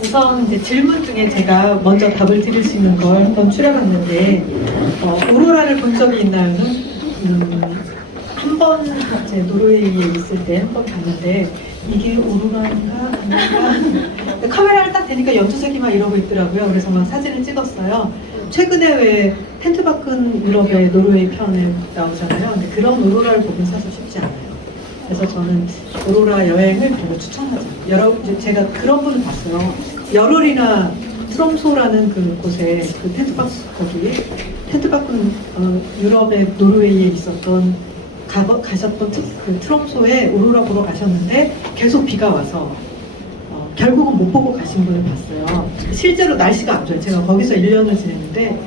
우선 이제 질문 중에 제가 먼저 답을 드릴 수 있는 걸 한번 추려봤는데 오로라를 본 적이 있나요는 한 번 이제 노르웨이에 있을 때 한 번 봤는데 이게 오로라인가 아닌가 카메라를 딱 대니까 연두색이 막 이러고 있더라고요. 그래서 막 사진을 찍었어요. 최근에 왜 텐트바큰 유럽의 노르웨이 편에 나오잖아요. 근데 그런 오로라를 보긴 사실 쉽지 않아요. 그래서 저는 오로라 여행을 별로 추천하지 않아요. 여러분, 제가 그런 분을 봤어요. 열흘이나 트롬소라는 그 곳에 그 거기 텐트바큰 유럽의 노르웨이에 있었던 가셨던 그 트롬소에 오로라 보러 가셨는데 계속 비가 와서 결국은 못 보고 가신 분을 봤어요. 실제로 날씨가 안 좋아요. 제가 거기서 1년을 지냈는데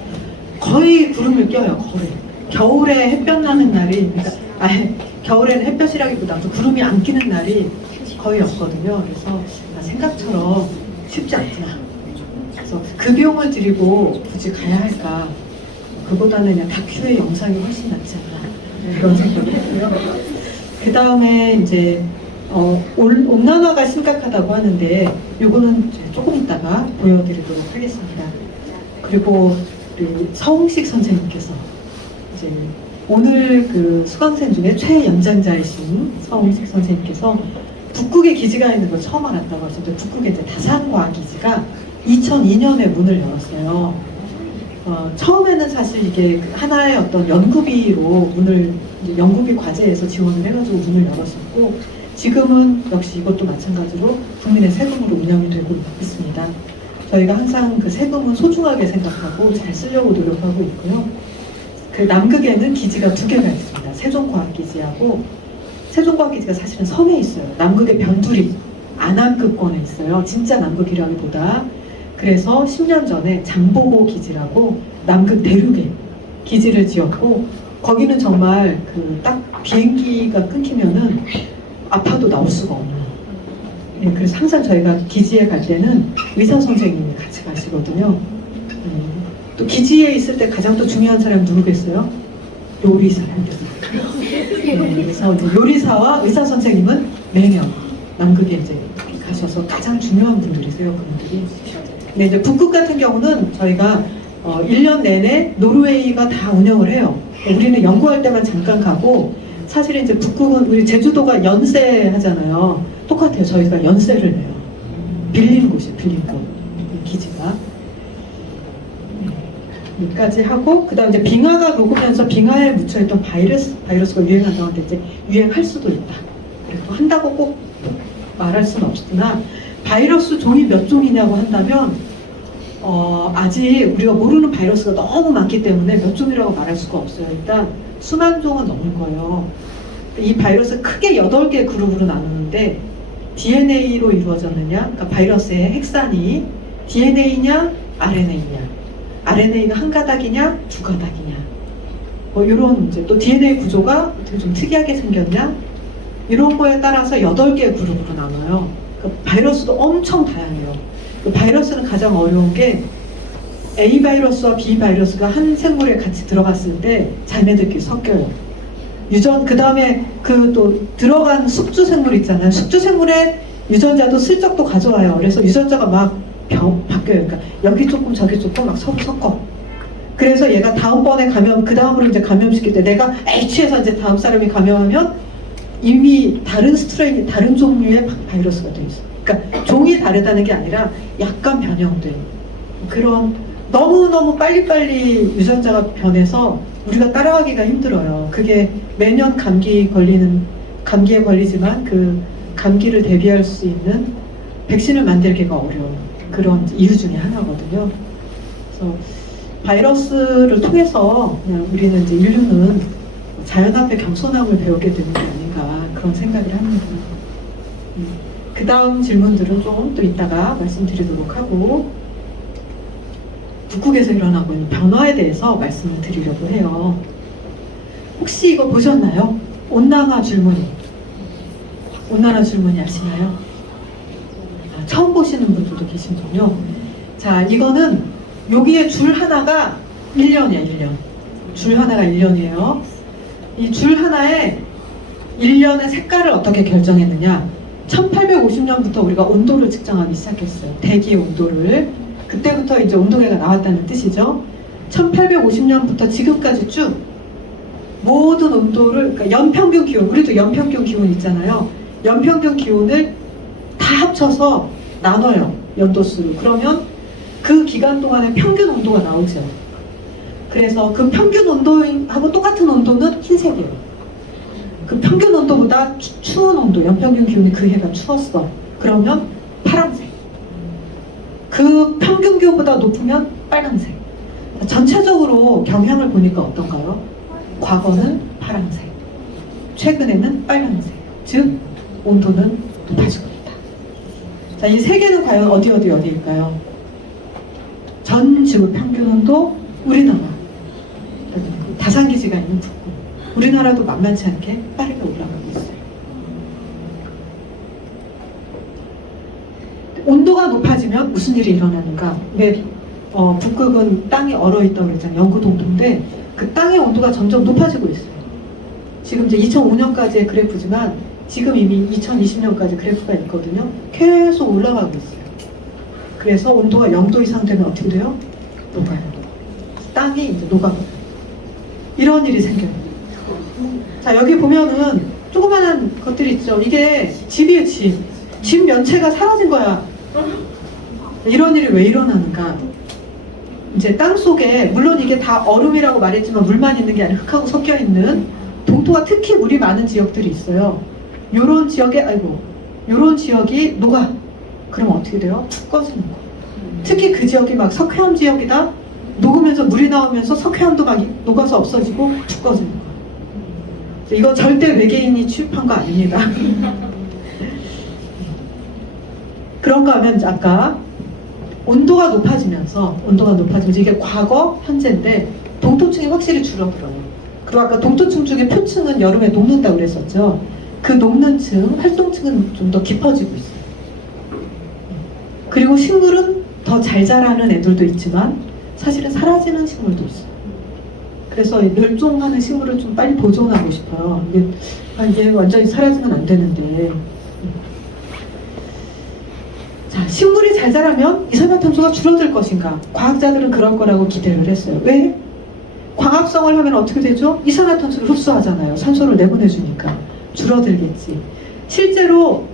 거의 구름을 껴요. 거의 겨울에 햇볕 나는 날이 그러니까 겨울에는 햇볕이라기보다도 구름이 안 끼는 날이 거의 없거든요. 그래서 생각처럼 쉽지 않구나. 그래서 그 비용을 들이고 굳이 가야 할까? 그보다는 그냥 다큐의 영상이 훨씬 낫지 않나 그런 생각을 했고요. 그 다음에 이제 온난화가 심각하다고 하는데 요거는 조금 이따가 보여드리도록 하겠습니다. 그리고 우리 서홍식 선생님께서 이제 오늘 그 수강생 중에 최연장자이신 서홍식 선생님께서 북극에 기지가 있는 걸 처음 알았다고 하셨는데 북극에 이제 다산과학기지가 2002년에 문을 열었어요. 처음에는 사실 이게 하나의 어떤 연구비로 연구비 과제에서 지원을 해가지고 문을 열었었고 지금은 역시 이것도 마찬가지로 국민의 세금으로 운영이 되고 있습니다. 저희가 항상 그 세금은 소중하게 생각하고 잘 쓰려고 노력하고 있고요. 그 남극에는 기지가 2개가 있습니다. 세종과학기지하고 세종과학기지가 사실은 섬에 있어요. 남극의 변두리 안암극권에 있어요. 진짜 남극이라기보다. 그래서 10년 전에 장보고 기지라고 남극 대륙에 기지를 지었고 거기는 정말 그 딱 비행기가 끊기면은 아파도 나올 수가 없는. 네, 그래서 항상 저희가 기지에 갈 때는 의사 선생님이 같이 가시거든요. 또 기지에 있을 때 가장 또 중요한 사람이 누구겠어요? 요리사입니다. 네, 그래서 요리사와 의사 선생님은 매년 남극에 이제 가셔서 가장 중요한 분들이세요, 그분들이. 네, 이제 북극 같은 경우는 저희가 1년 내내 노르웨이가 다 운영을 해요. 우리는 연구할 때만 잠깐 가고 사실은 이제 북극은 우리 제주도가 연세 하잖아요. 똑같아요. 저희가 연세를 내요. 빌린 곳이에요. 빌린 곳. 기지가. 여기까지 하고 그다음 이제 빙하가 녹으면서 빙하에 묻혀있던 바이러스가 유행한다고 하는데 이제 유행할 수도 있다. 그리고 한다고 꼭 말할 수는 없으나 바이러스 종이 몇 종이냐고 한다면 아직 우리가 모르는 바이러스가 너무 많기 때문에 몇 종이라고 말할 수가 없어요. 일단 수만 종은 넘을 거예요. 이 바이러스 크게 8개 그룹으로 나누는데 DNA로 이루어졌느냐, 그러니까 바이러스의 핵산이 DNA냐, RNA냐, RNA가 한 가닥이냐, 두 가닥이냐, 이런 이제 또 DNA 구조가 어떻게 좀 특이하게 생겼냐, 이런 거에 따라서 8개 그룹으로 나눠요. 그러니까 바이러스도 엄청 다양해요. 그 바이러스는 가장 어려운 게 A 바이러스와 B 바이러스가 한 생물에 같이 들어갔을 때 자기네들끼리 섞여요. 그 다음에 그 또 들어간 숙주 생물 있잖아요. 숙주 생물의 유전자도 슬쩍 또 가져와요. 그래서 유전자가 막 바뀌어요. 그러니까 여기 조금 저기 조금 막 서로 섞어. 그래서 얘가 다음번에 그 다음으로 이제 감염시킬 때 내가 H에서 이제 다음 사람이 감염하면 이미 다른 스트레인, 다른 종류의 바이러스가 돼 있어요. 그러니까 종이 다르다는 게 아니라 약간 변형된 그런 너무너무 빨리빨리 유전자가 변해서 우리가 따라가기가 힘들어요. 그게 매년 감기에 걸리지만 그 감기를 대비할 수 있는 백신을 만들기가 어려운 그런 이유 중에 하나거든요. 그래서 바이러스를 통해서 그냥 우리는 이제 인류는 자연 앞에 겸손함을 배우게 되는 게 아닌가 그런 생각을 합니다. 그 다음 질문들은 좀 또 이따가 말씀드리도록 하고 북극에서 일어나고 있는 변화에 대해서 말씀을 드리려고 해요. 혹시 이거 보셨나요? 온난화 줄무늬. 온난화 줄무늬 아시나요? 처음 보시는 분들도 계신군요. 자, 이거는 여기에 줄 하나가 1년이야, 1년. 줄 하나가 1년이에요. 이 줄 하나에 1년의 색깔을 어떻게 결정했느냐. 1850년부터 우리가 온도를 측정하기 시작했어요. 대기의 온도를. 그때부터 이제 온도계가 나왔다는 뜻이죠. 1850년부터 지금까지 쭉 모든 온도를, 그러니까 연평균 기온, 우리도 연평균 기온 있잖아요. 연평균 기온을 다 합쳐서 나눠요. 연도수로. 그러면 그 기간 동안의 평균 온도가 나오죠. 그래서 그 평균 온도하고 똑같은 온도는 흰색이에요. 그 평균 온도보다 추운 온도, 연평균 기온이 그 해가 추웠어. 그러면 파란색. 그 평균 기온보다 높으면 빨간색. 전체적으로 경향을 보니까 어떤가요? 과거는 파란색, 최근에는 빨간색. 즉 온도는 높아지고 있다. 자, 이 세 개는 과연 어디일까요? 전 지구 평균 온도, 우리나라 다산기지가 있는 북극, 우리나라도 만만치 않게 빠르게 올라가고 있어요. 온도가 높아지면 무슨 일이 일어나는가? 왜 북극은 땅이 얼어있다고 그랬잖아요. 영구동토인데 그 땅의 온도가 점점 높아지고 있어요. 지금 이제 2005년까지의 그래프지만 지금 이미 2020년까지 그래프가 있거든요. 계속 올라가고 있어요. 그래서 온도가 0도 이상 되면 어떻게 돼요? 녹아요. 땅이 이제 녹아버려요. 이런 일이 생겨요. 자, 여기 보면은 조그만한 것들이 있죠. 이게 집이에요, 집. 집 면체가 사라진 거야. 이런 일이 왜 일어나는가? 이제 땅 속에, 물론 이게 다 얼음이라고 말했지만 물만 있는 게 아니라 흙하고 섞여 있는, 동토가 특히 물이 많은 지역들이 있어요. 요런 지역이 녹아. 그럼 어떻게 돼요? 툭 꺼지는 거. 특히 그 지역이 막 석회암 지역이다. 녹으면서 물이 나오면서 석회암도 막 녹아서 없어지고 툭 꺼지는 거. 이거 절대 외계인이 취급한 거 아닙니다. 그런가 하면 아까 온도가 높아지면서 이게 과거, 현재인데 동토층이 확실히 줄어들어요. 그리고 아까 동토층 중에 표층은 여름에 녹는다고 그랬었죠. 그 녹는 층, 활동층은 좀 더 깊어지고 있어요. 그리고 식물은 더 잘 자라는 애들도 있지만 사실은 사라지는 식물도 있어요. 그래서 멸종하는 식물을 좀 빨리 보존하고 싶어요. 이게 완전히 사라지면 안 되는데. 자, 식물이 잘 자라면 이산화탄소가 줄어들 것인가? 과학자들은 그럴 거라고 기대를 했어요. 왜? 광합성을 하면 어떻게 되죠? 이산화탄소를 흡수하잖아요. 산소를 내보내주니까. 줄어들겠지. 실제로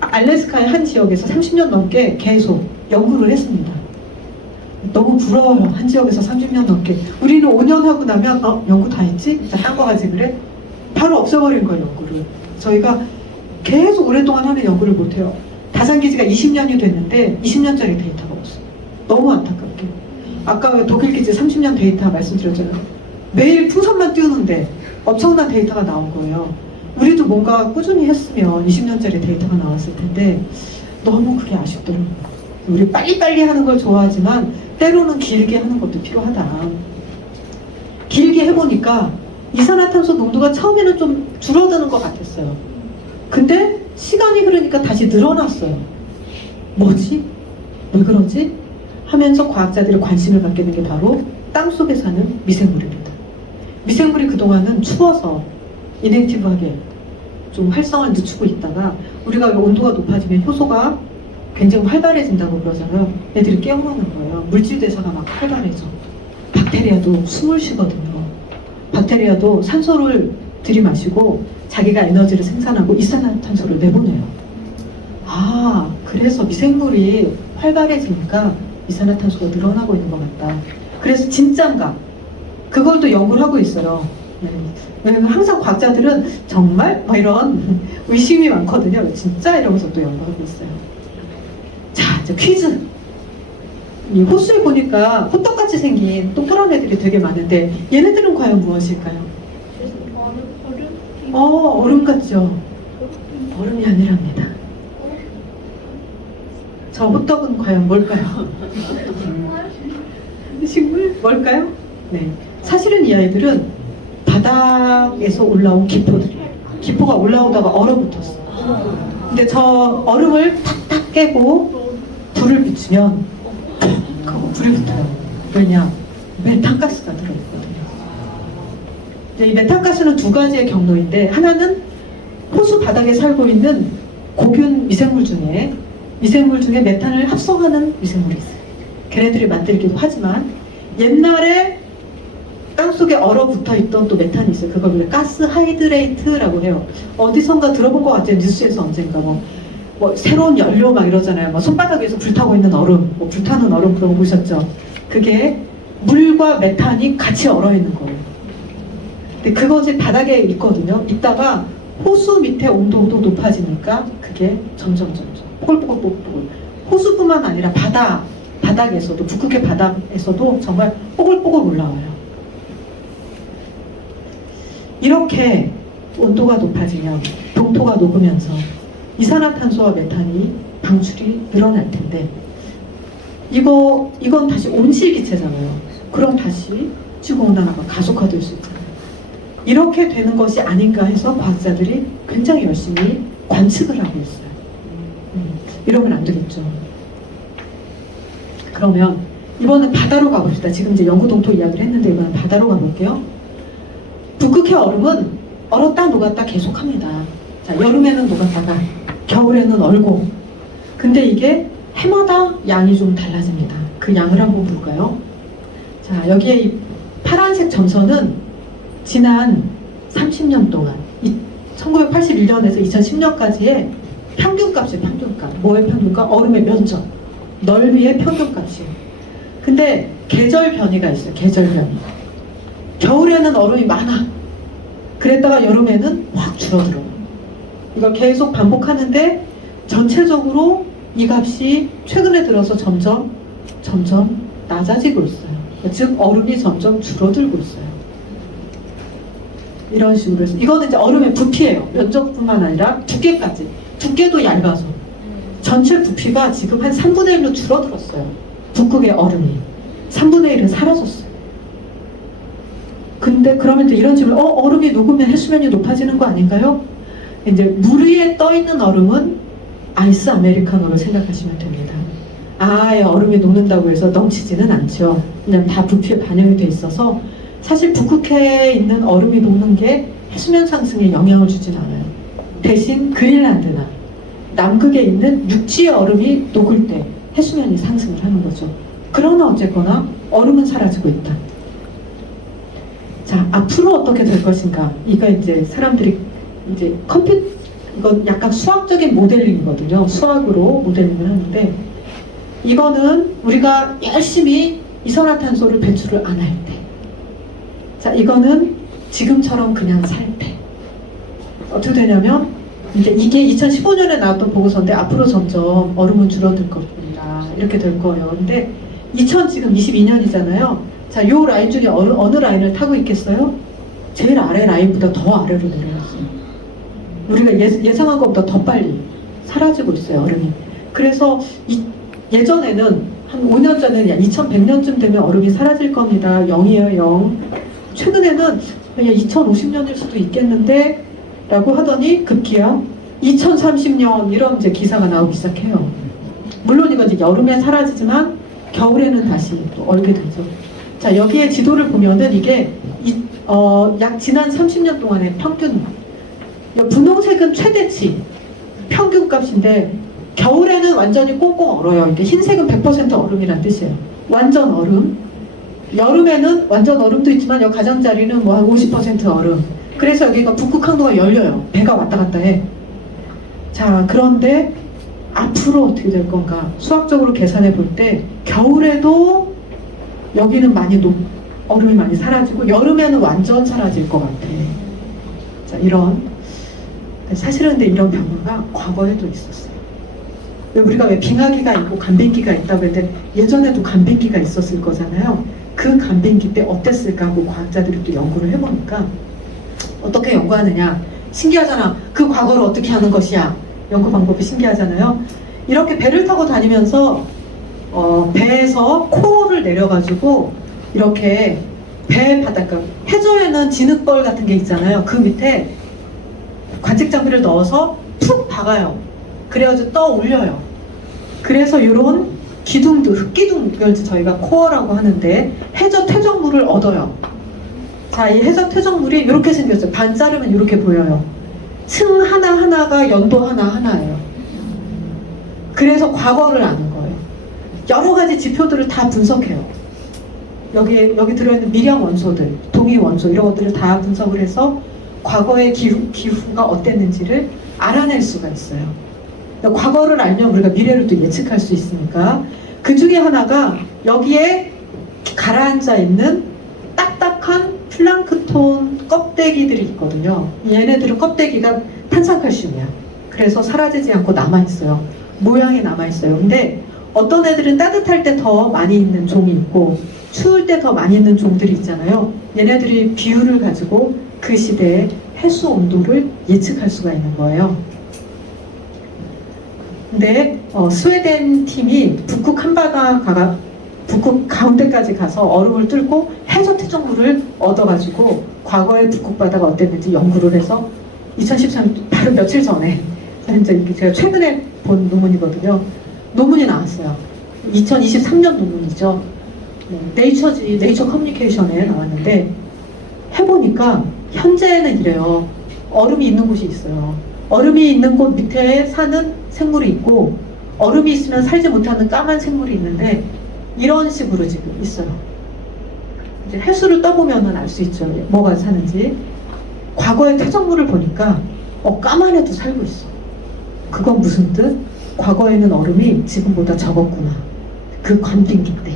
알래스카의 한 지역에서 30년 넘게 계속 연구를 했습니다. 너무 부러워요. 한 지역에서 30년 넘게. 우리는 5년 하고 나면 연구 다 했지? 딴 거 가지 그래? 바로 없애버린 거예요, 연구를. 저희가 계속 오랫동안 하는 연구를 못해요. 다산기지가 20년이 됐는데 20년짜리 데이터가 없어요. 너무 안타깝게. 아까 왜 독일기지 30년 데이터 말씀드렸잖아요. 매일 풍선만 띄우는데 엄청난 데이터가 나온 거예요. 우리도 뭔가 꾸준히 했으면 20년짜리 데이터가 나왔을 텐데 너무 그게 아쉽더라고요. 우리 빨리빨리 하는 걸 좋아하지만 때로는 길게 하는 것도 필요하다. 길게 해보니까 이산화탄소 농도가 처음에는 좀 줄어드는 것 같았어요. 근데 시간이 흐르니까 다시 늘어났어요. 뭐지? 왜 그러지? 하면서 과학자들이 관심을 갖게 된 게 바로 땅속에 사는 미생물입니다. 미생물이 그동안은 추워서 인액티브하게 좀 활성을 늦추고 있다가 우리가 온도가 높아지면 효소가 굉장히 활발해진다고 그러잖아요. 애들이 깨어나는 거예요. 물질 대사가 막 활발해져. 박테리아도 숨을 쉬거든요. 박테리아도 산소를 들이마시고 자기가 에너지를 생산하고 이산화탄소를 내보내요. 그래서 미생물이 활발해지니까 이산화탄소가 늘어나고 있는 것 같다. 그래서 진짠가? 그걸 또 연구를 하고 있어요. 왜냐면 항상 과학자들은 정말 이런 의심이 많거든요. 진짜? 이러면서 또 연구하고 있어요. 자, 이제 퀴즈. 이 호수에 보니까 호떡같이 생긴 동그란 애들이 되게 많은데 얘네들은 과연 무엇일까요? 얼음 같죠? 얼음이 아니랍니다. 저 호떡은 과연 뭘까요? 식물? 뭘까요? 네. 사실은 이 아이들은 바닥에서 올라온 기포들이에요. 기포가 올라오다가 얼어붙었어. 근데 저 얼음을 탁탁 깨고 불을 비추면 하고 불이 붙어요. 왜냐? 메탄가스가 들어있거든요. 이 메탄가스는 두 가지의 경로인데 하나는 호수 바닥에 살고 있는 고균 미생물 중에 메탄을 합성하는 미생물이 있어요. 걔네들이 만들기도 하지만 옛날에 땅속에 얼어붙어 있던 또 메탄이 있어요. 그걸 우리가 가스 하이드레이트라고 해요. 어디선가 들어본 것 같아요. 뉴스에서 언젠가 뭐 새로운 연료 막 이러잖아요. 뭐 손바닥 위에서 불타고 있는 얼음, 뭐 불타는 얼음 그런 거 보셨죠? 그게 물과 메탄이 같이 얼어 있는 거예요. 근데 그것이 바닥에 있거든요. 있다가 호수 밑에 온도도 높아지니까 그게 점점 뽀글뽀글 호수뿐만 아니라 바닥에서도 북극의 바닥에서도 정말 뽀글뽀글 올라와요. 이렇게 온도가 높아지면 동토가 녹으면서 이산화탄소와 메탄이 방출이 늘어날 텐데 이건 다시 온실기체잖아요. 그럼 다시 지구온난화가 가속화될 수 있잖아요. 이렇게 되는 것이 아닌가 해서 과학자들이 굉장히 열심히 관측을 하고 있어요. 이러면 안 되겠죠. 그러면 이번엔 바다로 가봅시다. 지금 이제 영구 동토 이야기를 했는데 이번엔 바다로 가볼게요. 북극의 얼음은 얼었다 녹았다 계속합니다. 자, 여름에는 녹았다가 겨울에는 얼고. 근데 이게 해마다 양이 좀 달라집니다. 그 양을 한번 볼까요? 자, 여기에 이 파란색 점선은 지난 30년 동안 1981년에서 2010년까지의 평균값이에요. 평균값. 뭐의 평균값? 얼음의 면적, 넓이의 평균값이에요. 근데 계절 변이가 있어요. 계절 변이. 겨울에는 얼음이 많아. 그랬다가 여름에는 확 줄어들어. 이걸 계속 반복하는데 전체적으로 이 값이 최근에 들어서 점점 낮아지고 있어요. 즉 얼음이 점점 줄어들고 있어요. 이런 식으로 해서 이거는 이제 얼음의 부피예요. 면적뿐만 아니라 두께까지. 두께도 얇아서 전체 부피가 지금 한 3분의 1로 줄어들었어요. 북극의 얼음이 3분의 1은 사라졌어요. 근데 그러면 이제 이런 식으로 얼음이 녹으면 해수면이 높아지는 거 아닌가요? 이제 물 위에 떠 있는 얼음은 아이스 아메리카노를 생각하시면 됩니다. 아예 얼음이 녹는다고 해서 넘치지는 않죠. 그냥 다 부피에 반영이 돼 있어서 사실 북극해에 있는 얼음이 녹는 게 해수면 상승에 영향을 주진 않아요. 대신 그린란드나 남극에 있는 육지의 얼음이 녹을 때 해수면이 상승을 하는 거죠. 그러나 어쨌거나 얼음은 사라지고 있다. 자, 앞으로 어떻게 될 것인가? 이거 이제 사람들이 이제 이건 약간 수학적인 모델링이거든요. 수학으로 모델링을 하는데 이거는 우리가 열심히 이산화탄소를 배출을 안 할 때. 자, 이거는 지금처럼 그냥 살 때. 어떻게 되냐면 이제 이게 2015년에 나왔던 보고서인데 앞으로 점점 얼음은 줄어들 겁니다. 이렇게 될 거예요. 근데 지금 22년이잖아요. 자, 요 라인 중에 어느 라인을 타고 있겠어요? 제일 아래 라인보다 더 아래로 내려왔어요. 우리가 예상한 것보다 더 빨리 사라지고 있어요, 얼음이. 그래서 예전에는 한 5년 전에는 2100년쯤 되면 얼음이 사라질 겁니다. 0이에요, 0. 최근에는 2050년일 수도 있겠는데 라고 하더니 급기야 2030년 이런 이제 기사가 나오기 시작해요. 물론 이건 이제 여름에 사라지지만 겨울에는 다시 또 얼게 되죠. 자, 여기에 지도를 보면은 이게 약 지난 30년 동안의 평균. 분홍색은 최대치 평균값인데 겨울에는 완전히 꽁꽁 얼어요. 이게 흰색은 100% 얼음이란 뜻이에요. 완전 얼음. 여름에는 완전 얼음도 있지만 여기 가장자리는 뭐 한 50% 얼음. 그래서 여기가 북극 항로가 열려요. 배가 왔다 갔다 해. 자, 그런데 앞으로 어떻게 될 건가? 수학적으로 계산해 볼 때 겨울에도 여기는 얼음이 많이 사라지고 여름에는 완전 사라질 것 같아. 자, 사실은 근데 이런 변화가 과거에도 있었어요. 우리가 왜 빙하기가 있고 간빙기가 있다고 했는데 예전에도 간빙기가 있었을 거잖아요. 그 간빙기 때 어땠을까 하고 과학자들이 또 연구를 해보니까 어떻게 연구하느냐. 신기하잖아. 그 과거를 어떻게 하는 것이야. 연구 방법이 신기하잖아요. 이렇게 배를 타고 다니면서 배에서 코를 내려가지고 이렇게 배 바닷가 해저에는 진흙벌 같은 게 있잖아요. 그 밑에 관측 장비를 넣어서 푹 박아요. 그래가지고 떠 올려요. 그래서 이런 기둥들, 흙기둥들 저희가 코어라고 하는데 해저 퇴적물을 얻어요. 자, 이 해저 퇴적물이 이렇게 생겼어요. 반 자르면 이렇게 보여요. 층 하나하나가 연도 하나하나예요. 그래서 과거를 아는 거예요. 여러 가지 지표들을 다 분석해요. 여기 들어있는 미량 원소들, 동위 원소 이런 것들을 다 분석을 해서 과거의 기후가 어땠는지를 알아낼 수가 있어요. 그러니까 과거를 알면 우리가 미래를 또 예측할 수 있으니까 그 중에 하나가 여기에 가라앉아 있는 딱딱한 플랑크톤 껍데기들이 있거든요. 얘네들은 껍데기가 탄산칼슘이야. 그래서 사라지지 않고 남아있어요. 모양이 남아있어요. 근데 어떤 애들은 따뜻할 때 더 많이 있는 종이 있고 추울 때 더 많이 있는 종들이 있잖아요. 얘네들이 비율을 가지고 그 시대의 해수 온도를 예측할 수가 있는 거예요. 근데 스웨덴 팀이 북극 한바다 북극 가운데까지 가서 얼음을 뚫고 해저 퇴적물을 얻어가지고 과거의 북극 바다가 어땠는지 연구를 해서 2013년 바로 며칠 전에 이제 제가 최근에 본 논문이거든요. 논문이 나왔어요. 2023년 논문이죠. 네이처 커뮤니케이션에 나왔는데 해보니까 현재는 이래요. 얼음이 있는 곳이 있어요. 얼음이 있는 곳 밑에 사는 생물이 있고 얼음이 있으면 살지 못하는 까만 생물이 있는데 이런 식으로 지금 있어요. 이제 해수를 떠보면 알 수 있죠. 뭐가 사는지. 과거의 퇴적물을 보니까 까만 애도 살고 있어. 그건 무슨 뜻? 과거에는 얼음이 지금보다 적었구나. 그 간빙기 때.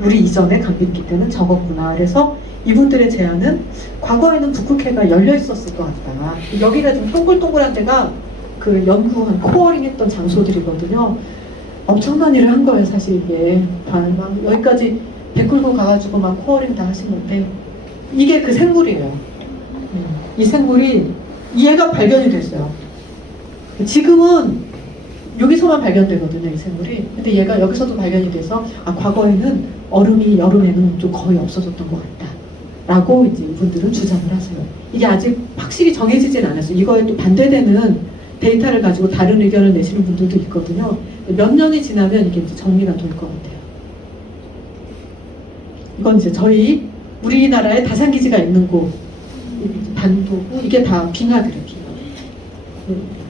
우리 이전에 간빙기 때는 적었구나. 그래서 이분들의 제안은 과거에는 북극해가 열려 있었을 것 같다. 여기가 좀 동글동글한 데가 그 연구한 코어링 했던 장소들이거든요. 엄청난 일을 한 거예요, 사실 이게. 막 여기까지 배 끌고 가가지고 막 코어링 다 하신 건데 이게 그 생물이에요. 이 생물이 얘가 발견이 됐어요. 지금은 여기서만 발견되거든요, 이 생물이. 근데 얘가 여기서도 발견이 돼서 과거에는 얼음이 여름에는 좀 거의 없어졌던 것 같다 라고 이제 이분들은 주장을 하세요. 이게 아직 확실히 정해지진 않았어요. 이거에 또 반대되는 데이터를 가지고 다른 의견을 내시는 분들도 있거든요. 몇 년이 지나면 이게 이제 정리가 될 것 같아요. 이건 이제 저희 우리나라에 다산기지가 있는 곳 반도고 이게 다 빙하들이에요. 빙하.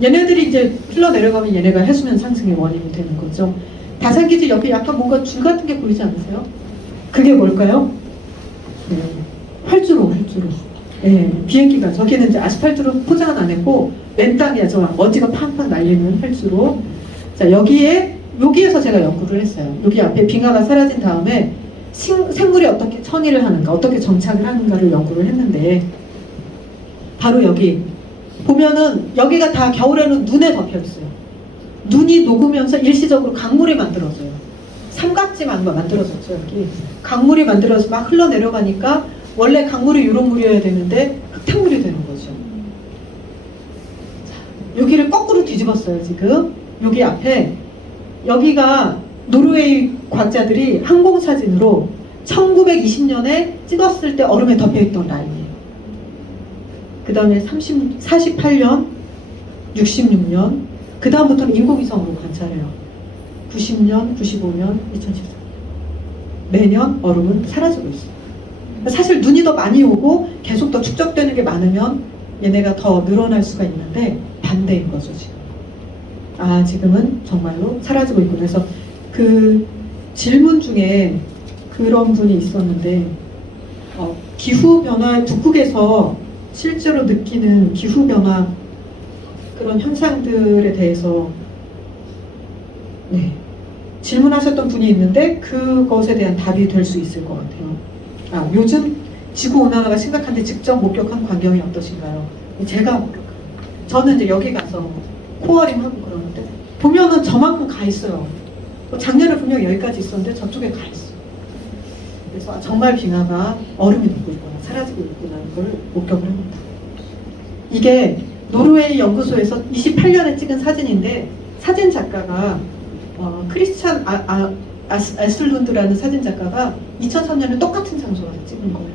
얘네들이 이제 흘러 내려가면 얘네가 해수면 상승의 원인이 되는 거죠. 다산기지 옆에 약간 뭔가 줄 같은 게 보이지 않으세요? 그게 뭘까요? 활주로. 비행기가 저기는 이제 아스팔트로 포장은 안 했고 맨 땅이야. 저 먼지가 팡팡 날리는 활주로. 자, 여기에서 제가 연구를 했어요. 여기 앞에 빙하가 사라진 다음에 생물이 어떻게 천의를 하는가, 어떻게 정착을 하는가를 연구를 했는데 바로 여기 보면은 여기가 다 겨울에는 눈에 덮여 있어요. 눈이 녹으면서 일시적으로 강물이 만들어져요. 삼각지만 만들어졌죠. 여기 강물이 만들어서 막 흘러내려가니까 원래 강물이 이런 물이어야 되는데 흙탕물이 되는 거죠. 자, 여기를 거꾸로 뒤집었어요. 지금 여기 앞에 여기가 노르웨이 과학자들이 항공사진으로 1920년에 찍었을 때 얼음에 덮여있던 라인이에요. 그 다음에 48년, 66년, 그 다음부터는 인공위성으로 관찰해요. 90년, 95년, 2014년. 매년 얼음은 사라지고 있어요. 사실 눈이 더 많이 오고 계속 더 축적되는 게 많으면 얘네가 더 늘어날 수가 있는데 반대인 거죠, 지금. 지금은 정말로 사라지고 있구나. 그래서 그 질문 중에 그런 분이 있었는데 기후변화, 북극에서 실제로 느끼는 기후변화 그런 현상들에 대해서 질문하셨던 분이 있는데 그것에 대한 답이 될 수 있을 것 같아요. 요즘 지구온난화가 심각한데 직접 목격한 광경이 어떠신가요? 저는 이제 여기 가서 코어링 하고 그러는데 보면은 저만큼 가 있어요. 작년에 분명 여기까지 있었는데 저쪽에 가 있어요. 그래서 정말 빙하가 얼음이 녹고 있구나, 사라지고 있구나, 이걸 목격을 합니다. 이게 노르웨이 연구소에서 28년에 찍은 사진인데 사진 작가가 크리스찬 아슬룬드라는 사진 작가가 2003년에 똑같은 장소에서 찍은 거예요.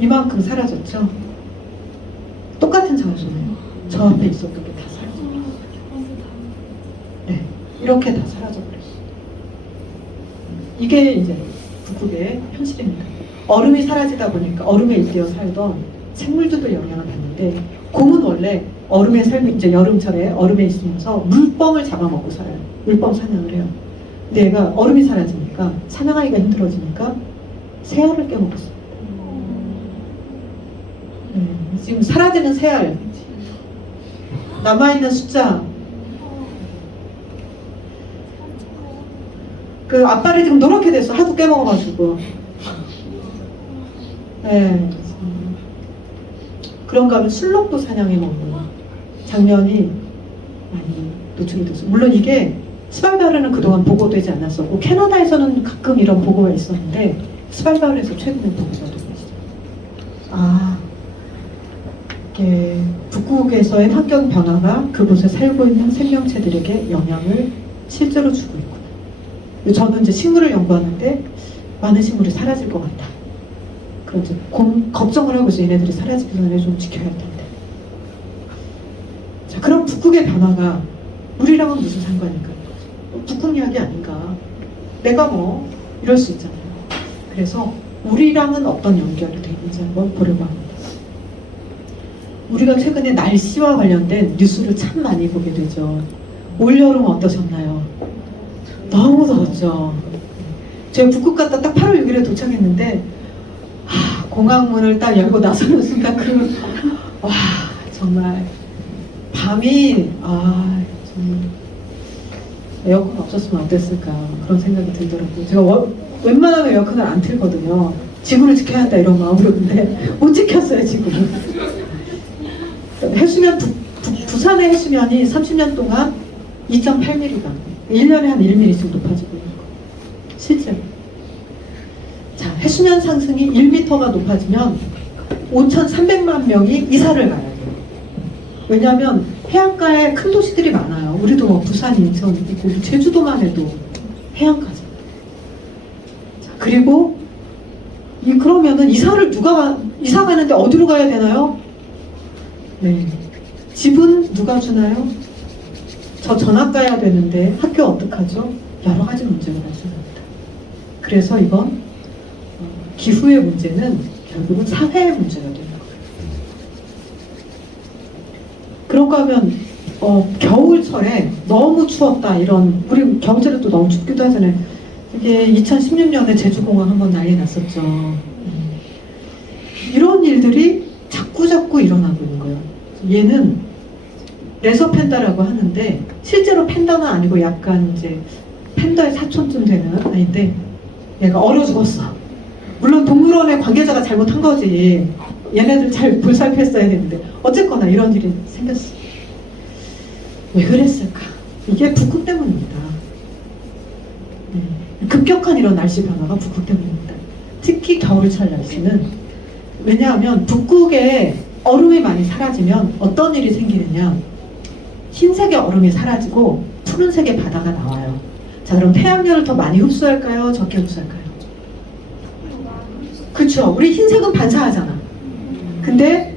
이만큼 사라졌죠. 똑같은 장소네요. 저 앞에 있었던 게 다 사라져버렸어요. 이렇게 다 사라져버렸어요. 이게 이제 북극의 현실입니다. 얼음이 사라지다 보니까 얼음에 잇대어 살던 생물들도 영향을 받는데 곰은 원래 얼음에 살면 이제 여름철에 얼음에 있으면서 물범을 잡아먹고 살아요. 물범 사냥을 해요. 근데 얘가 얼음이 사라지니까 사냥하기가 힘들어지니까 새알을 깨먹었어요. 지금 사라지는 새알, 남아있는 숫자, 그 앞발이 지금 노랗게 됐어. 하도 깨먹어가지고. 네. 그런가 하면 술록도 사냥해 먹는 장면이 많이 노출이 됐어요. 물론 이게 스발바르는 그동안 보고되지 않았었고 캐나다에서는 가끔 이런 보고가 있었는데 스발바르에서 최근에 보고가 되고 있어요. 이게 북극에서의 환경 변화가 그곳에 살고 있는 생명체들에게 영향을 실제로 주고 있구나. 저는 이제 식물을 연구하는데 많은 식물이 사라질 것 같다. 그런 이제 걱정을 하고 있어요. 얘네들이 사라지기 전에 좀 지켜야 할 텐데. 자, 그럼 북극의 변화가 우리랑은 무슨 상관일까요? 북극 이야기 아닌가? 내가 뭐 이럴 수 있잖아요. 그래서 우리랑은 어떤 연결이 되어 있는지 한번 보려고 합니다. 우리가 최근에 날씨와 관련된 뉴스를 참 많이 보게 되죠. 올여름 어떠셨나요? 너무 더웠죠. 제가 북극 갔다 딱 8월 6일에 도착했는데 공항문을 딱 열고 나서는 순간 와 정말 밤이 정말 에어컨 없었으면 어땠을까 그런 생각이 들더라고요. 제가 웬만하면 에어컨을 안 틀거든요. 지구를 지켜야 한다 이런 마음으로. 근데 못 지켰어요 지구를. 해수면 부산의 해수면이 30년 동안 2.8mm가 1년에 한 1mm씩 높아지고 있는 거예요. 실제로. 자, 해수면 상승이 1m가 높아지면 5,300만 명이 이사를 가야 돼요. 왜냐하면 해안가에 큰 도시들이 많아요. 우리도 뭐 부산, 인천 있고 제주도만 해도 해안가잖아요. 자, 그리고 그러면은 이사 가는데 어디로 가야 되나요? 네, 집은 누가 주나요? 저 전학 가야 되는데 학교 어떡하죠? 여러 가지 문제가 발생합니다. 그래서 이건 기후의 문제는 결국은 사회의 문제가 되는 거예요. 그런가 하면 겨울철에 너무 추웠다 이런, 우리 겨울철에 또 너무 춥기도 하잖아요. 이게 2016년에 제주공항 한번 난리 났었죠. 이런 일들이 자꾸 일어나고 있는 거예요. 얘는 레서 팬다라고 하는데 실제로 팬다는 아니고 약간 이제 팬다의 사촌쯤 되는 아이인데 얘가 얼어 죽었어. 물론 동물원의 관계자가 잘못한 거지. 얘네들 잘 볼살폈어야 되는데 어쨌거나 이런 일이 생겼어. 왜 그랬을까? 이게 북극 때문입니다. 급격한 이런 날씨 변화가 북극 때문입니다. 특히 겨울철 날씨는. 왜냐하면 북극에 얼음이 많이 사라지면 어떤 일이 생기느냐, 흰색의 얼음이 사라지고 푸른색의 바다가 나와요. 자, 그럼 태양열을 더 많이 흡수할까요? 적게 흡수할까요? 그렇죠. 우리 흰색은 반사하잖아. 근데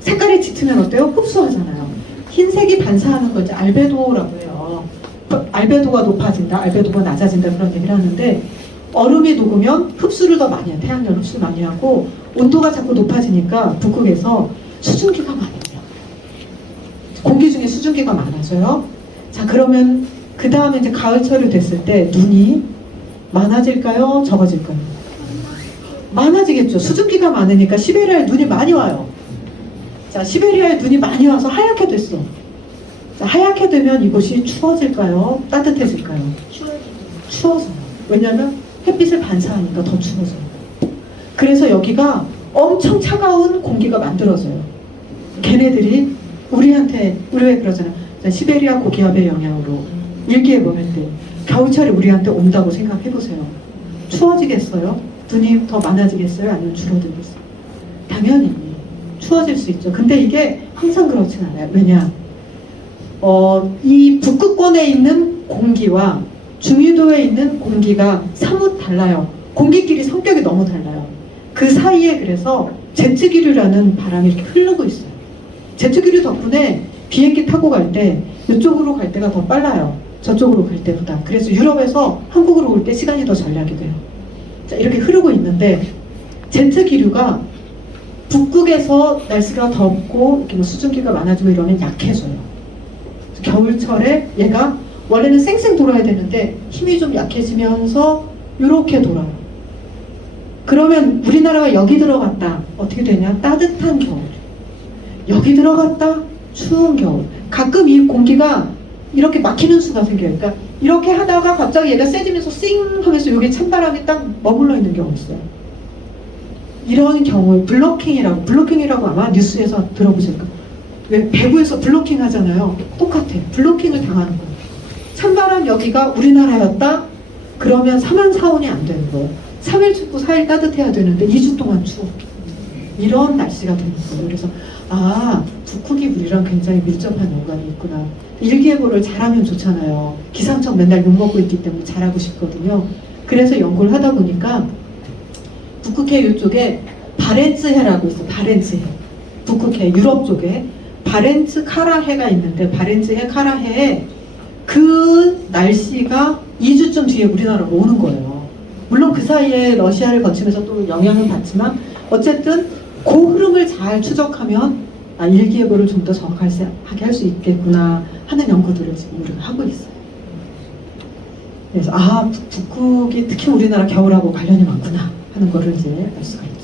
색깔이 짙으면 어때요? 흡수하잖아요. 흰색이 반사하는 거 이제 알베도라고 해요. 알베도가 높아진다, 알베도가 낮아진다 그런 얘기를 하는데, 얼음이 녹으면 흡수를 더 많이 해요. 태양열 흡수를 많이 하고 온도가 자꾸 높아지니까 북극에서 수증기가 많이 올라가요. 공기 중에 수증기가 많아져요. 자, 그러면 그 다음에 이제 가을철이 됐을 때 눈이 많아질까요? 적어질까요? 많아지겠죠. 수증기가 많으니까 시베리아에 눈이 많이 와요. 자, 시베리아에 눈이 많이 와서 하얗게 됐어. 자, 하얗게 되면 이곳이 추워질까요? 따뜻해질까요? 추워져요. 왜냐하면 햇빛을 반사하니까 더 추워져요. 그래서 여기가 엄청 차가운 공기가 만들어져요. 걔네들이 우리한테, 우리 왜 그러잖아요. 시베리아 고기압의 영향으로 일기예보할 때 겨울철에 우리한테 온다고 생각해보세요. 추워지겠어요? 눈이 더 많아지겠어요? 아니면 줄어들겠어요? 당연히 추워질 수 있죠. 근데 이게 항상 그렇진 않아요. 왜냐? 이 북극권에 있는 공기와 중위도에 있는 공기가 사뭇 달라요. 공기끼리 성격이 너무 달라요. 그 사이에 그래서 제트기류라는 바람이 이렇게 흐르고 있어요. 제트기류 덕분에 비행기 타고 갈 때 이쪽으로 갈 때가 더 빨라요. 저쪽으로 갈 때보다. 그래서 유럽에서 한국으로 올 때 시간이 더 잘 나게 돼요. 자, 이렇게 흐르고 있는데 제트기류가 북극에서 날씨가 덥고 이렇게 뭐 수증기가 많아지고 이러면 약해져요. 겨울철에 얘가 원래는 쌩쌩 돌아야 되는데 힘이 좀 약해지면서 이렇게 돌아요. 그러면 우리나라가 여기 들어갔다 어떻게 되냐? 따뜻한 겨울. 여기 들어갔다 추운 겨울. 가끔 이 공기가 이렇게 막히는 수가 생겨요. 그러니까 이렇게 하다가 갑자기 얘가 세지면서 싱 하면서 여기 찬바람이 딱 머물러 있는 경우 있어요. 이런 경우에 블로킹이라고 아마 뉴스에서 들어보실 거예요. 왜 배구에서 블로킹 하잖아요. 똑같아. 블로킹을 당하는 거예요. 찬바람 여기가 우리나라였다? 그러면 3만 4온이 안 되는 거예요. 3일 춥고 4일 따뜻해야 되는데 2주 동안 추워. 이런 날씨가 되는 거예요. 그래서 북극이 우리랑 굉장히 밀접한 연관이 있구나. 일기예보를 잘하면 좋잖아요. 기상청 맨날 욕먹고 있기 때문에 잘하고 싶거든요. 그래서 연구를 하다 보니까 북극해 이쪽에 바렌츠해라고 있어요. 바렌츠해. 북극해 유럽 쪽에 바렌츠 카라해가 있는데 바렌츠해 카라해에 그 날씨가 2주쯤 뒤에 우리나라로 오는 거예요. 물론 그 사이에 러시아를 거치면서 또 영향은 받지만 어쨌든 그 흐름을 잘 추적하면 일기예보를 좀 더 정확하게 할 수 있겠구나 하는 연구들을 지금 우리가 하고 있어요. 그래서 북극이 특히 우리나라 겨울하고 관련이 많구나 하는 거를 이제 알 수가 있죠.